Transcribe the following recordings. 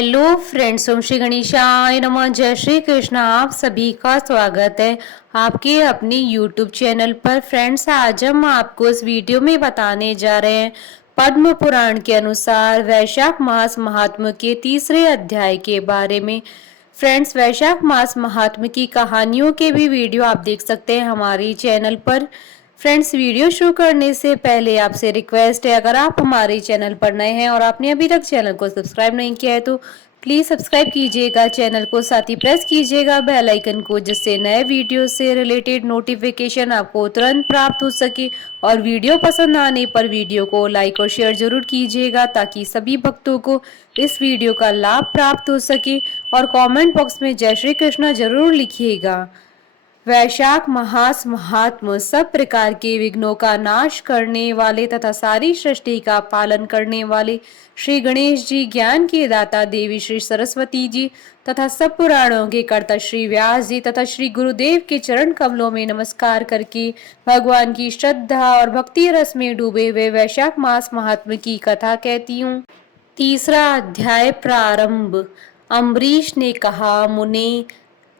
Hello friends, ओम श्री गणेशाय नमः। जय श्री कृष्ण। आप सभी का स्वागत है आपके अपने यूट्यूब चैनल पर। फ्रेंड्स, आज हम आपको इस वीडियो में बताने जा रहे हैं पद्म पुराण के अनुसार वैशाख मास महात्म्य के तीसरे अध्याय के बारे में। फ्रेंड्स, वैशाख मास महात्म्य की कहानियों के भी वीडियो आप देख सकते हैं हमारे चैनल पर। फ्रेंड्स, वीडियो शुरू करने से पहले आपसे रिक्वेस्ट है, अगर आप हमारे चैनल पर नए हैं और आपने अभी तक चैनल को सब्सक्राइब नहीं किया है तो प्लीज़ सब्सक्राइब कीजिएगा चैनल को, साथ ही प्रेस कीजिएगा बेल आइकन को, जिससे नए वीडियो से रिलेटेड नोटिफिकेशन आपको तुरंत प्राप्त हो सके। और वीडियो पसंद आने पर वीडियो को लाइक और शेयर जरूर कीजिएगा ताकि सभी भक्तों को इस वीडियो का लाभ प्राप्त हो सके। और कमेंट बॉक्स में जय श्री कृष्ण जरूर लिखिएगा। वैशाख मास महात्म्य सब प्रकार के विघ्नों का नाश करने वाले तथा सारी सृष्टि का पालन करने वाले श्री गणेश जी, ज्ञान के दाता देवी श्री सरस्वती जी तथा सब पुराणों के कर्ता श्री व्यास जी तथा श्री गुरुदेव के चरण कमलों में नमस्कार करके भगवान की श्रद्धा और भक्ति रस में डूबे हुए वैशाख मास महात्म्य की कथा कहती हूँ। तीसरा अध्याय प्रारंभ। अम्बरीश ने कहा, मुने,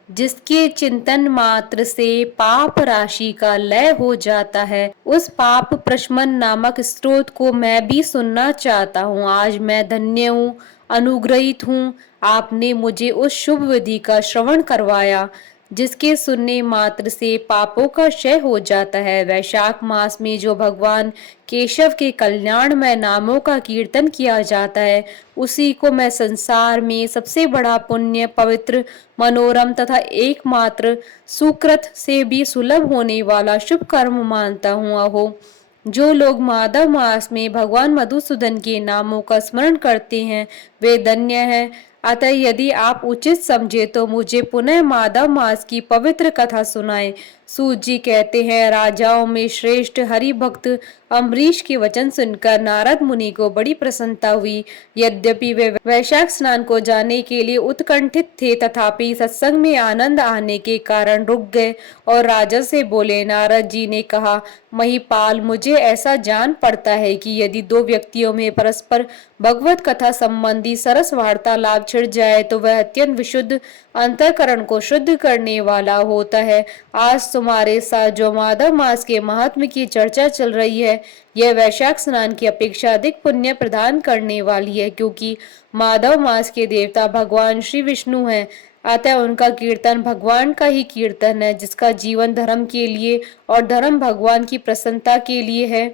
जिसके चिंतन मात्र से पाप राशि का लय हो जाता है, उस पाप प्रशमन नामक स्रोत को मैं भी सुनना चाहता हूँ। आज मैं धन्य हूँ, अनुग्रहित हूँ। आपने मुझे उस शुभ विधि का श्रवण करवाया जिसके सुनने मात्र से पापों का क्षय हो जाता है। वैशाख मास में जो भगवान केशव के कल्याणमय नामों का कीर्तन किया जाता है, उसी को मैं संसार में सबसे बड़ा पुण्य, पवित्र, मनोरम तथा एकमात्र सुकृत से भी सुलभ होने वाला शुभ कर्म मानता हूँ। अहो, जो लोग माधव मास में भगवान मधुसूदन के नामों का स्मरण करते हैं वे धन्य हैं। अतः यदि आप उचित समझे तो मुझे पुनः माधव मास की पवित्र कथा सुनाएं। सूत जी कहते हैं, राजाओं में श्रेष्ठ हरि भक्त अम्बरीश के वचन सुनकर नारद मुनि को बड़ी प्रसन्नता हुई। यद्यपि वे वैशाख स्नान को जाने के लिए उत्कंठित थे, तथापि सत्संग में आनंद आने के कारण रुक गए और राजा से बोले। नारद जी ने कहा, महिपाल, मुझे ऐसा जान पड़ता है कि यदि दो व्यक्तियों में परस्पर भगवत कथा संबंधी सरस वार्तालाप छिड़ जाए तो वह अत्यंत विशुद्ध अंतःकरण को शुद्ध करने वाला होता है। आज तुम्हारे साथ जो माधव मास के महात्म्य की चर्चा चल रही है, यह वैशाख स्नान की अपेक्षा अधिक पुण्य प्रदान करने वाली है, क्योंकि माधव मास के देवता भगवान श्री विष्णु हैं। अतः उनका कीर्तन भगवान का ही कीर्तन है, जिसका जीवन धर्म के लिए और धर्म भगवान की प्रसन्नता के लिए है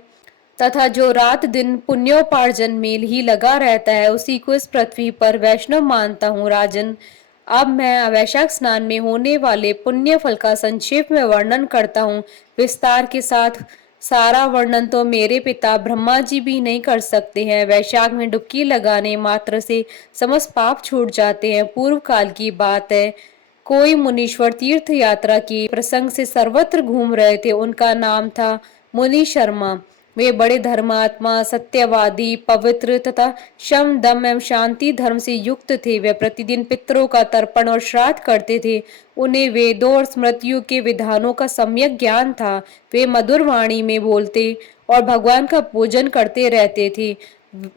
तथा जो रात दिन पुण्योपार्जन में ही लगा रहता है, उसी को इस पृथ्वी पर वैष्णव मानता हूँ। राजन, अब मैं वैशाख स्नान में होने वाले पुण्य फल का संक्षेप में वर्णन करता हूँ। विस्तार के साथ सारा वर्णन तो मेरे पिता ब्रह्मा जी भी नहीं कर सकते हैं। वैशाख में डुबकी लगाने मात्र से समस्त पाप छूट जाते हैं। पूर्व काल की बात है, कोई मुनीश्वर तीर्थ यात्रा के प्रसंग से सर्वत्र घूम रहे थे। उनका नाम था मुनि शर्मा। वे बड़े धर्मात्मा, सत्यवादी, पवित्र तथा शम, दम एवं शांति धर्म से युक्त थे। वे प्रतिदिन पितरों का तर्पण और श्राद्ध करते थे। उन्हें वेदों और स्मृतियों के विधानों का सम्यक ज्ञान था। वे मधुर वाणी में बोलते और भगवान का पूजन करते रहते थे।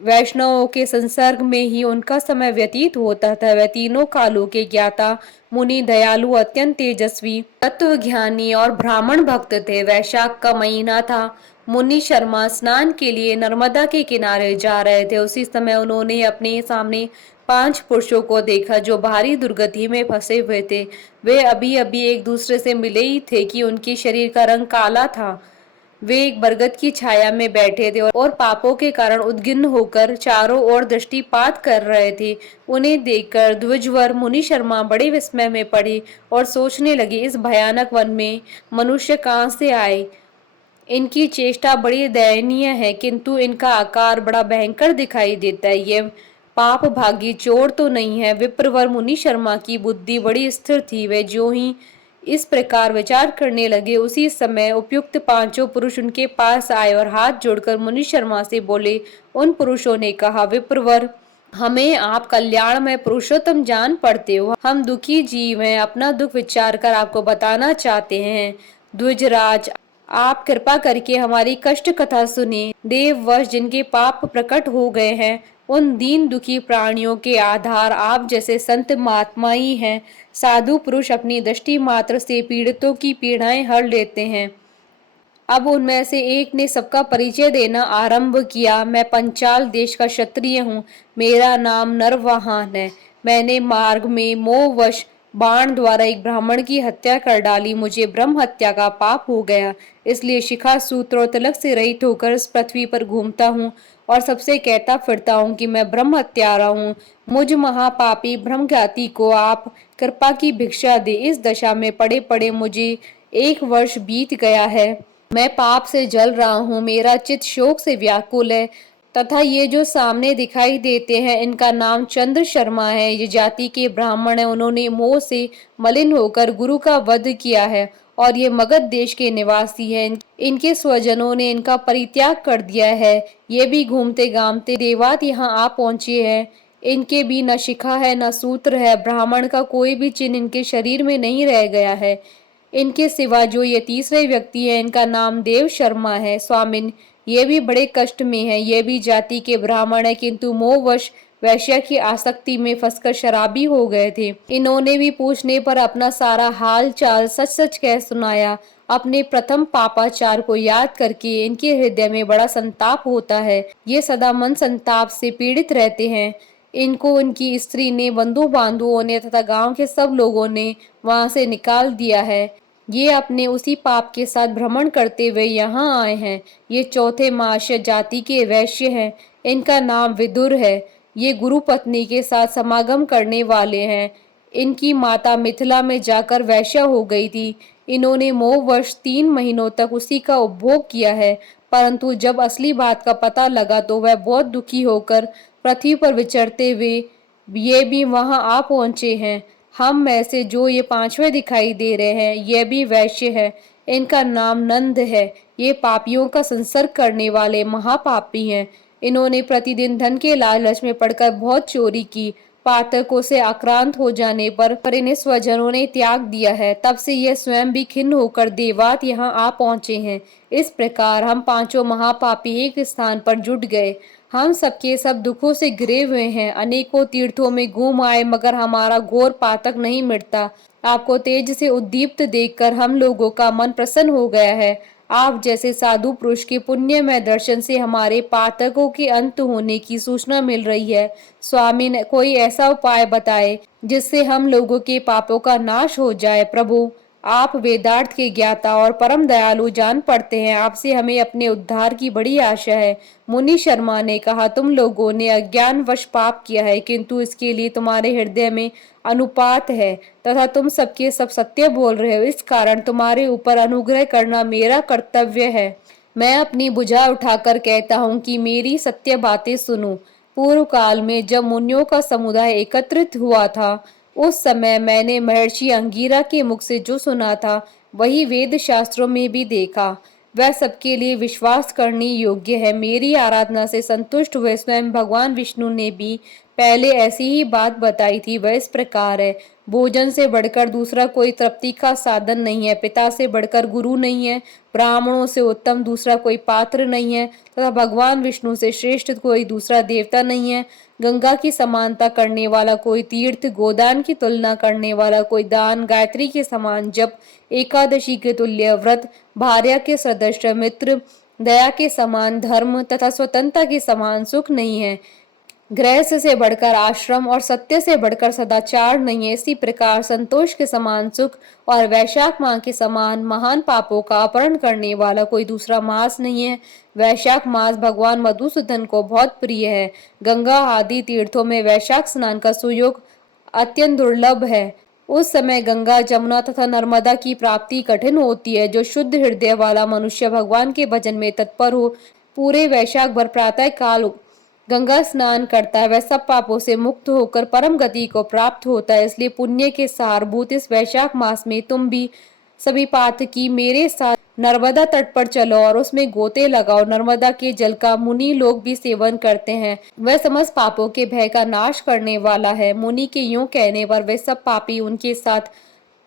वैष्णवों के संसर्ग में ही उनका समय व्यतीत होता था। वे तीनों कालों के ज्ञाता, मुनि, दयालु, अत्यंत तेजस्वी, तत्वज्ञानी और ब्राह्मण भक्त थे। वैशाख का महीना था। मुनि शर्मा स्नान के लिए नर्मदा के किनारे जा रहे थे। उसी समय उन्होंने अपने सामने 5 पुरुषों को देखा जो भारी दुर्गति में फंसे हुए थे। वे अभी अभी एक दूसरे से मिले ही थे कि उनके शरीर का रंग काला था। वे एक बरगद की छाया में बैठे थे और पापों के कारण उद्गिन्न होकर चारों ओर दृष्टिपात कर रहे थे। उन्हें देखकर द्विजवर मुनि शर्मा बड़े विस्मय में पड़े और सोचने लगे, इस भयानक वन में मनुष्य कहाँ से आए। इनकी चेष्टा बड़ी दयनीय है, किंतु इनका आकार बड़ा भयंकर दिखाई देता है। ये पाप भागी चोर तो नहीं है। विप्रवर मुनि शर्मा की बुद्धि बड़ी स्थिर थी। वे जो ही इस प्रकार विचार करने लगे, उसी समय उपयुक्त 5 पुरुष उनके पास आए और हाथ जोड़कर मुनि शर्मा से बोले। उन पुरुषों ने कहा, विप्रवर, हमें आप कल्याण में पुरुषोत्तम जान पड़ते हो। हम दुखी जीव हैं, अपना दुख विचार कर आपको बताना चाहते हैं। द्विजराज, आप कृपा करके हमारी कष्ट कथा सुनिए। देववश जिनके पाप प्रकट हो गए हैं, उन दीन दुखी प्राणियों के आधार आप जैसे संत महात्मा ही हैं। साधु पुरुष अपनी दृष्टि मात्र से पीड़ितों की पीड़ाएं हर लेते हैं। अब उनमें से एक ने सबका परिचय देना आरंभ किया। मैं पंचाल देश का क्षत्रिय हूँ। मेरा नाम नरवाहन है। मैंने मार्ग में मोहवश बाण द्वारा एक ब्राह्मण की हत्या कर डाली। मुझे ब्रह्म हत्या का पाप हो गया, इसलिए शिखा सूत्र और तिलक से रहित होकर इस पृथ्वी पर घूमता हूँ और सबसे कहता फिरता हूँ कि मैं ब्रह्म हत्यारा हूँ। मुझ महापापी ब्रह्मघाती को आप कृपा की भिक्षा दे। इस दशा में पड़े पड़े मुझे 1 वर्ष बीत गया है। मैं पाप से जल रहा हूँ, मेरा चित्त शोक से व्याकुल है। तथा ये जो सामने दिखाई देते हैं, इनका नाम चंद्र शर्मा है। ये जाति के ब्राह्मण है। उन्होंने मोह से मलिन होकर गुरु का वध किया है और ये मगध देश के निवासी हैं। इनके स्वजनों ने इनका परित्याग कर दिया है। ये भी घूमते गामते देवात यहाँ आ पहुंचे हैं। इनके भी न शिखा है न सूत्र है। ब्राह्मण का कोई भी चिन्ह इनके शरीर में नहीं रह गया है। इनके सिवा जो ये तीसरे व्यक्ति है, इनका नाम देव शर्मा है। स्वामिन, ये भी बड़े कष्ट में है। ये भी जाति के ब्राह्मण है, किंतु मोहवश वैश्या की आसक्ति में फंसकर शराबी हो गए थे। इन्होंने भी पूछने पर अपना सारा हाल चाल सच सच कह सुनाया। अपने प्रथम पापाचार को याद करके इनके हृदय में बड़ा संताप होता है। ये सदा मन संताप से पीड़ित रहते हैं। इनको उनकी स्त्री ने, बंधु बांधुओं ने तथा गांव के सब लोगों ने वहां से निकाल दिया है। ये अपने उसी पाप के साथ भ्रमण करते हुए यहाँ आए हैं। ये चौथे माश जाति के वैश्य हैं। इनका नाम विदुर है। ये गुरु पत्नी के साथ समागम करने वाले हैं। इनकी माता मिथिला में जाकर वैश्या हो गई थी। इन्होंने मोहवश 3 महीनों तक उसी का उपभोग किया है, परंतु जब असली बात का पता लगा तो वह बहुत दुखी होकर पृथ्वी पर विचरते हुए ये भी वहां आ पहुंचे हैं। हम में से जो ये 5वें दिखाई दे रहे हैं, ये भी वैश्य है। इनका नाम नंद है। ये पापियों का संसर्ग करने वाले महापापी हैं। इन्होंने प्रतिदिन धन के लालच में पड़कर बहुत चोरी की। पातकों से आक्रांत हो जाने पर इन्हें स्वजनों ने त्याग दिया है। तब से यह स्वयं भी खिन्न होकर देवात यहाँ आ पहुंचे हैं। इस प्रकार हम 5 महापापी एक स्थान पर जुट गए। हम सबके सब दुखों से घिरे हुए हैं। अनेकों तीर्थों में घूम आए, मगर हमारा घोर पातक नहीं मिटता। आपको तेज से उद्दीप्त देखकर हम लोगों का मन प्रसन्न हो गया है। आप जैसे साधु पुरुष के पुण्यमय दर्शन से हमारे पातकों के अंत होने की सूचना मिल रही है। स्वामी ने कोई ऐसा उपाय बताए जिससे हम लोगों के पापों का नाश हो जाए। प्रभु, आप वेदार्थ के ज्ञाता और परम दयालु जान पड़ते हैं। आपसे हमें अपने उद्धार की बड़ी आशा है। मुनि शर्मा ने कहा, तुम लोगों ने अज्ञानवश पाप किया है, किंतु इसके लिए तुम्हारे हृदय में अनुपात है तथा तुम सबके सब सत्य बोल रहे हो। इस कारण तुम्हारे ऊपर अनुग्रह करना मेरा कर्तव्य है। मैं अपनी भुजा उठाकर कहता हूँ कि मेरी सत्य बातें सुनो। पूर्व काल में जब मुनियों का समुदाय एकत्रित हुआ था, उस समय मैंने महर्षि अंगीरा के मुख से जो सुना था, वही वेद शास्त्रों में भी देखा। वह सबके लिए विश्वास करने योग्य है। मेरी आराधना से संतुष्ट हुए स्वयं भगवान विष्णु ने भी पहले ऐसी ही बात बताई थी। वह इस प्रकार है, भोजन से बढ़कर दूसरा कोई तृप्ति का साधन नहीं है। पिता से बढ़कर गुरु नहीं है। ब्राह्मणों से उत्तम दूसरा कोई पात्र नहीं है तथा भगवान विष्णु से श्रेष्ठ कोई दूसरा देवता नहीं है। गंगा की समानता करने वाला कोई तीर्थ, गोदान की तुलना करने वाला कोई दान, गायत्री के समान जप, एकादशी के तुल्य व्रत, भार्या के सदृश मित्र, दया के समान धर्म तथा स्वतंत्रता के समान सुख नहीं है। गृहस्थ से बढ़कर आश्रम और सत्य से बढ़कर सदाचार नहीं है। इसी प्रकार संतोष के समान सुख और वैशाख माह के समान महान पापों का अपहरण करने वाला कोई दूसरा मास नहीं है। वैशाख मास भगवान मधुसूदन को बहुत प्रिय है। गंगा आदि तीर्थों में वैशाख स्नान का सुयोग अत्यंत दुर्लभ है। उस समय गंगा, जमुना तथा नर्मदा की प्राप्ति कठिन होती है। जो शुद्ध हृदय वाला मनुष्य भगवान के भजन में तत्पर हो, पूरे वैशाख भर प्रातः काल गंगा स्नान करता है, वह सब पापों से मुक्त होकर परम गति को प्राप्त होता है। इसलिए पुण्य के सारभूत इस वैशाख मास में तुम भी सभी पातकी मेरे साथ नर्मदा तट पर चलो और उसमें गोते लगाओ। नर्मदा के जल का मुनि लोग भी सेवन करते हैं। वह समस्त पापों के भय का नाश करने वाला है। मुनि के यूं कहने पर वे सब पापी उनके साथ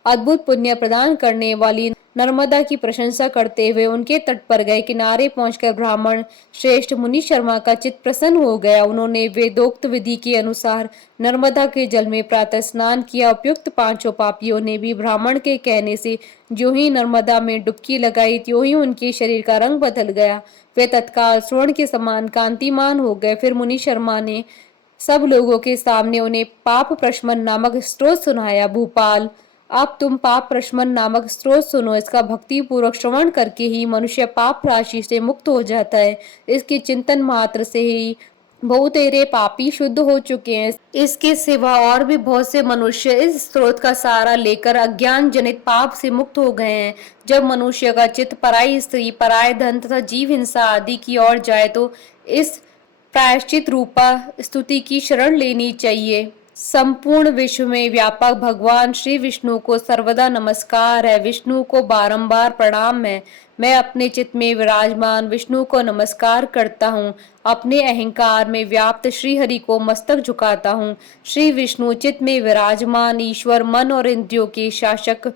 अद्भुत पुण्य प्रदान करने वाली नर्मदा की प्रशंसा करते हुए उनके तट पर गए। किनारे पहुंचकर ब्राह्मण श्रेष्ठ मुनि शर्मा का चित्त प्रसन्न हो गया। उन्होंने वेदोक्त विधि के अनुसार नर्मदा के जल में प्रातः स्नान किया। उपयुक्त पांचों पापियों ने भी ब्राह्मण के कहने से जो ही नर्मदा में डुबकी लगाई, त्यों ही उनके शरीर का रंग बदल गया। वे तत्काल स्वर्ण के समान कांतिमान हो गए। फिर मुनि शर्मा ने सब लोगों के सामने उन्हें पाप प्रशमन नामक स्तोत्र सुनाया। भूपाल, अब तुम पाप प्रशमन नामक स्तोत्र सुनो। इसका भक्ति पूर्वक श्रवण करके ही मनुष्य पाप राशि से मुक्त हो जाता है। इसके चिंतन मात्र से ही बहुतेरे पापी शुद्ध हो चुके हैं। इसके सिवा और भी बहुत से मनुष्य इस स्रोत का सहारा लेकर अज्ञान जनित पाप से मुक्त हो गए हैं। जब मनुष्य का चित्त पराई स्त्री, पराय धन तथा जीव हिंसा आदि की ओर जाए तो इस प्रायश्चित रूपा स्तुति की शरण लेनी चाहिए। संपूर्ण विश्व में व्यापक भगवान श्री विष्णु को सर्वदा नमस्कार है। विष्णु को बारंबार प्रणाम है। मैं अपने चित्त में विराजमान विष्णु को नमस्कार करता हूँ। अपने अहंकार में व्याप्त श्री हरि को मस्तक झुकाता हूँ। श्री विष्णु चित्त में विराजमान ईश्वर, मन और इंद्रियों के शासक,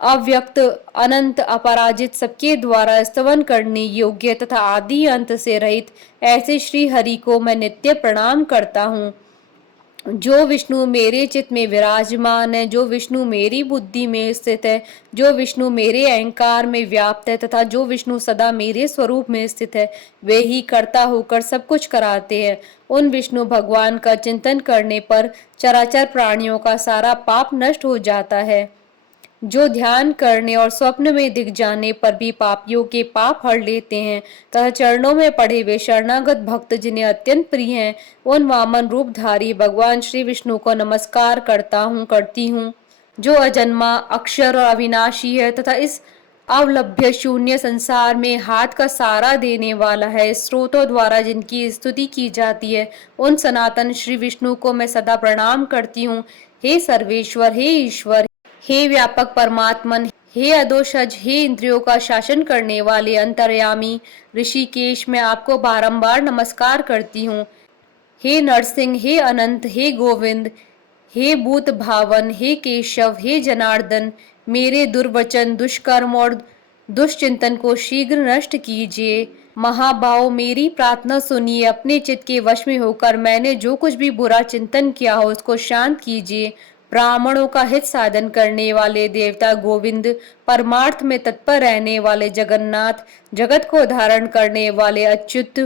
अव्यक्त, अनंत, अपराजित, सबके द्वारा स्तवन करने योग्य तथा आदि अंत से रहित ऐसे श्री हरि को मैं नित्य प्रणाम करता हूँ। जो विष्णु मेरे चित्त में विराजमान है, जो विष्णु मेरी बुद्धि में स्थित है, जो विष्णु मेरे अहंकार में व्याप्त है तथा जो विष्णु सदा मेरे स्वरूप में स्थित है, वे ही कर्ता होकर सब कुछ कराते हैं। उन विष्णु भगवान का चिंतन करने पर चराचर प्राणियों का सारा पाप नष्ट हो जाता है। जो ध्यान करने और स्वप्न में दिख जाने पर भी पापियों के पाप हर लेते हैं तथा चरणों में पड़े हुए शरणागत भक्त जिन्हें अत्यंत प्रिय हैं, उन वामन रूपधारी भगवान श्री विष्णु को नमस्कार करती हूँ, जो अजन्मा, अक्षर और अविनाशी है तथा इस अवलभ्य शून्य संसार में हाथ का सहारा देने वाला है। स्रोतों द्वारा जिनकी स्तुति की जाती है, उन सनातन श्री विष्णु को मैं सदा प्रणाम करती हूँ। हे सर्वेश्वर, हे ईश्वर, हे व्यापक परमात्मन, हे अदोषज, हे इंद्रियों का शासन करने वाले अंतर्यामी ऋषिकेश, मैं आपको बारंबार नमस्कार करती हूँ। हे नरसिंह, हे अनंत, हे गोविंद, हे भूत भावन, हे केशव, हे जनार्दन, मेरे दुर्वचन, दुष्कर्म और दुष्चिंतन को शीघ्र नष्ट कीजिए। महाभाव, मेरी प्रार्थना सुनिए। अपने चित्त के वश में होकर मैंने जो कुछ भी बुरा चिंतन किया हो उसको शांत कीजिए। ब्राह्मणों का हित साधन करने वाले देवता गोविंद, परमार्थ में तत्पर रहने वाले जगन्नाथ, जगत को धारण करने वाले अच्युत,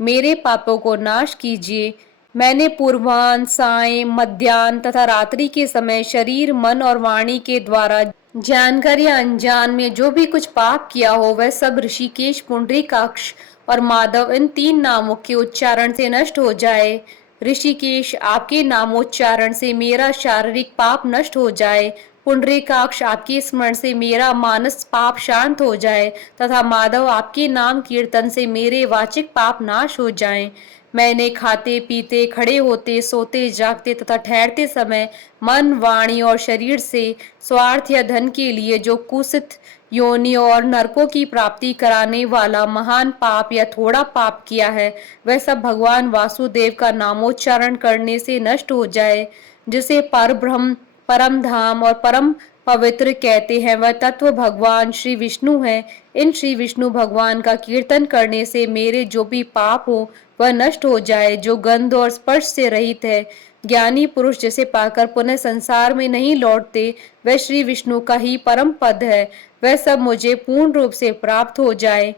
मेरे पापों को नाश कीजिए। मैंने पूर्वाह्न, सायं, मध्याह्न तथा रात्रि के समय शरीर, मन और वाणी के द्वारा जानकर या अनजान में जो भी कुछ पाप किया हो वह सब ऋषिकेश, पुंडरीकाक्ष और माधव इन तीन नामों के उच्चारण से नष्ट हो जाए। ऋषिकेश, आपके नामोच्चारण से मेरा शारीरिक पाप नष्ट हो जाए। पुंडरीकाक्ष, आपके स्मरण से मेरा मानस पाप शांत हो जाए तथा माधव, आपके नाम कीर्तन से मेरे वाचिक पाप नाश हो जाएं। मैंने खाते पीते, खड़े होते, सोते, जागते तथा ठहरते समय मन, वाणी और शरीर से स्वार्थ या धन के लिए जो कुत्सित योनियों और नरकों की प्राप्ति कराने वाला महान पाप या थोड़ा पाप किया है, वह सब भगवान वासुदेव का नामोच्चारण करने से नष्ट हो जाए। जिसे परब्रह्म, परम धाम और परम पवित्र कहते हैं, वह तत्व भगवान श्री विष्णु है। इन श्री विष्णु भगवान का कीर्तन करने से मेरे जो भी पाप हो वह नष्ट हो जाए। जो गंध और स्पर्श से रहित है, ज्ञानी पुरुष जिसे पाकर पुनः संसार में नहीं लौटते, वह श्री विष्णु का ही परम पद है। वह सब मुझे पूर्ण रूप से प्राप्त हो जाए।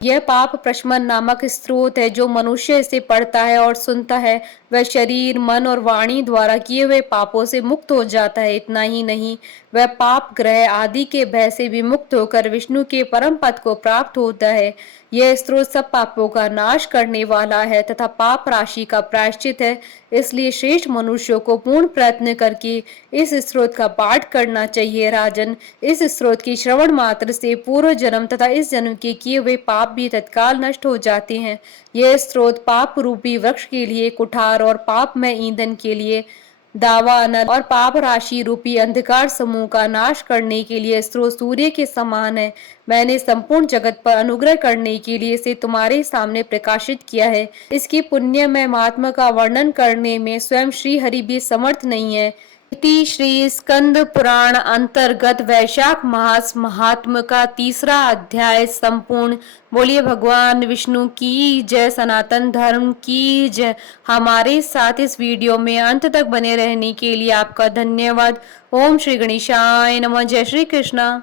यह पाप प्रशमन नामक स्रोत है। जो मनुष्य इसे पढ़ता है और सुनता है, वह शरीर, मन और वाणी द्वारा किए हुए पापों से मुक्त हो जाता है। इतना ही नहीं, वह पाप ग्रह आदि के भय से भी मुक्त होकर विष्णु के परम पद को प्राप्त होता है। यह स्रोत सब पापों का नाश करने वाला है तथा पाप राशि का प्रायश्चित है। इसलिए श्रेष्ठ मनुष्यों को पूर्ण प्रयत्न करके इस स्रोत का पाठ करना चाहिए। राजन, इस स्रोत की श्रवण मात्र से पूर्व जन्म तथा इस जन्म के किए हुए पाप भी तत्काल नष्ट हो जाते हैं। यह स्रोत पाप रूपी वृक्ष के लिए कुठार और पाप में ईंधन के लिए दावानल और पाप राशि रूपी अंधकार समूह का नाश करने के लिए स्रोत सूर्य के समान है। मैंने संपूर्ण जगत पर अनुग्रह करने के लिए इसे तुम्हारे सामने प्रकाशित किया है। इसकी पुण्य में महात्मा का वर्णन करने में स्वयं श्री हरि भी समर्थ नहीं है। इति श्री स्कंद पुराण अंतर्गत वैशाख मास महात्म का तीसरा अध्याय संपूर्ण। बोलिए भगवान विष्णु की जय, सनातन धर्म की जय। हमारे साथ इस वीडियो में अंत तक बने रहने के लिए आपका धन्यवाद। ओम श्री गणेशाय नमः। जय श्री कृष्णा।